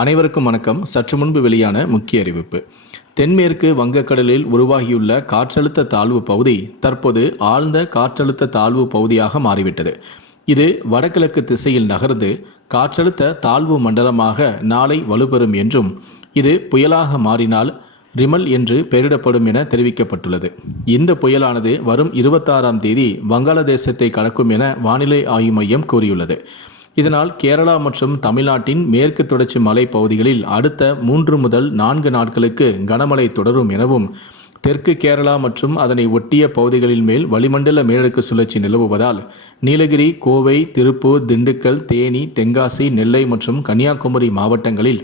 அனைவருக்கும் வணக்கம். சற்று முன்பு வெளியான முக்கிய அறிவிப்பு. தென்மேற்கு வங்கக்கடலில் உருவாகியுள்ள காற்றழுத்த தாழ்வு பகுதி தற்போது ஆழ்ந்த காற்றழுத்த தாழ்வு பகுதியாக மாறிவிட்டது. இது வடகிழக்கு திசையில் நகர்ந்து காற்றழுத்த தாழ்வு மண்டலமாக நாளை வலுப்பெறும் என்றும் இது புயலாக மாறினால் ரிமல் என்று பெயரிடப்படும் என தெரிவிக்கப்பட்டுள்ளது. இந்த புயலானது வரும் இருபத்தாறாம் தேதி வங்காளதேசத்தை கடக்கும் என வானிலை ஆய்வு மையம் கூறியுள்ளது. இதனால் கேரளா மற்றும் தமிழ்நாட்டின் மேற்கு தொடர்ச்சி மலை பகுதிகளில் அடுத்த மூன்று முதல் நான்கு நாட்களுக்கு கனமழை தொடரும் எனவும் தெற்கு கேரளா மற்றும் அதனை ஒட்டிய பகுதிகளின் மேல் வளிமண்டல மேலடுக்கு சுழற்சி நிலவுவதால் நீலகிரி கோவை திருப்பூர் திண்டுக்கல் தேனி தென்காசி நெல்லை மற்றும் கன்னியாகுமரி மாவட்டங்களில்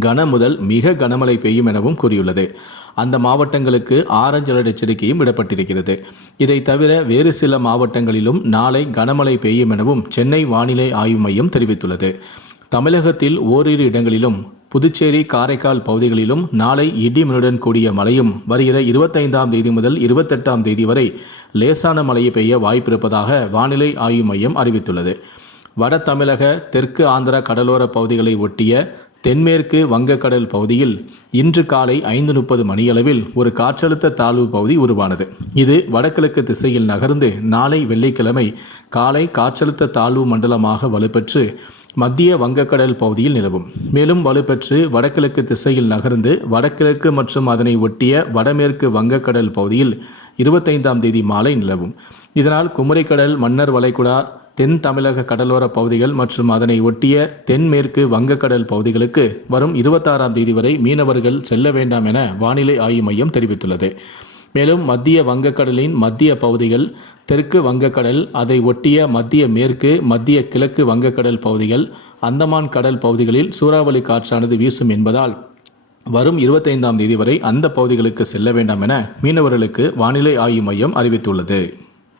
கன முதல் மிக கனமழை பெய்யும் எனவும் கூறியுள்ளது. அந்த மாவட்டங்களுக்கு ஆரஞ்சு அலர்ட் எச்சரிக்கையும் விடப்பட்டிருக்கிறது. இதை தவிர வேறு சில மாவட்டங்களிலும் நாளை கனமழை பெய்யும் எனவும் சென்னை வானிலை ஆய்வு மையம் தெரிவித்துள்ளது. தமிழகத்தில் ஓரிரு இடங்களிலும் புதுச்சேரி காரைக்கால் பகுதிகளிலும் நாளை இடிமனுடன் கூடிய மழையும் வருகிற இருபத்தைந்தாம் தேதி முதல் இருபத்தெட்டாம் தேதி வரை லேசான மழையை பெய்ய வாய்ப்பிருப்பதாக வானிலை ஆய்வு மையம் அறிவித்துள்ளது. வட தமிழக தெற்கு ஆந்திரா கடலோர பகுதிகளை ஒட்டிய தென்மேற்கு வங்கக்கடல் பகுதியில் இன்று காலை ஐந்து முப்பது மணியளவில் ஒரு காற்றழுத்த தாழ்வு பகுதி உருவானது. இது வடகிழக்கு திசையில் நகர்ந்து நாளை வெள்ளிக்கிழமை காலை காற்றழுத்த தாழ்வு மண்டலமாக வலுப்பெற்று மத்திய வங்கக்கடல் பகுதியில் நிலவும். மேலும் வலுப்பெற்று வடகிழக்கு திசையில் நகர்ந்து வடகிழக்கு மற்றும் அதனை ஒட்டிய வடமேற்கு வங்கக்கடல் பகுதியில் இருபத்தைந்தாம் தேதி மாலை நிலவும். இதனால் குமரிக்கடல் மன்னர் வளைகுடா தென் தமிழக கடலோர பகுதிகள் மற்றும் அதனை ஒட்டிய தென்மேற்கு வங்கக்கடல் பகுதிகளுக்கு வரும் இருபத்தாறாம் தேதி வரை மீனவர்கள் செல்ல வேண்டாம் என வானிலை ஆய்வு மையம் தெரிவித்துள்ளது. மேலும் மத்திய வங்கக்கடலின் மத்திய பகுதிகள் தெற்கு வங்கக்கடல் அதை ஒட்டிய மத்திய மேற்கு மத்திய கிழக்கு வங்கக்கடல் பகுதிகள் அந்தமான் கடல் பகுதிகளில் சூறாவளி காற்றானது வீசும் என்பதால் வரும் இருபத்தைந்தாம் தேதி வரை அந்த பகுதிகளுக்கு செல்ல வேண்டாம் என மீனவர்களுக்கு வானிலை ஆய்வு மையம் அறிவித்துள்ளது.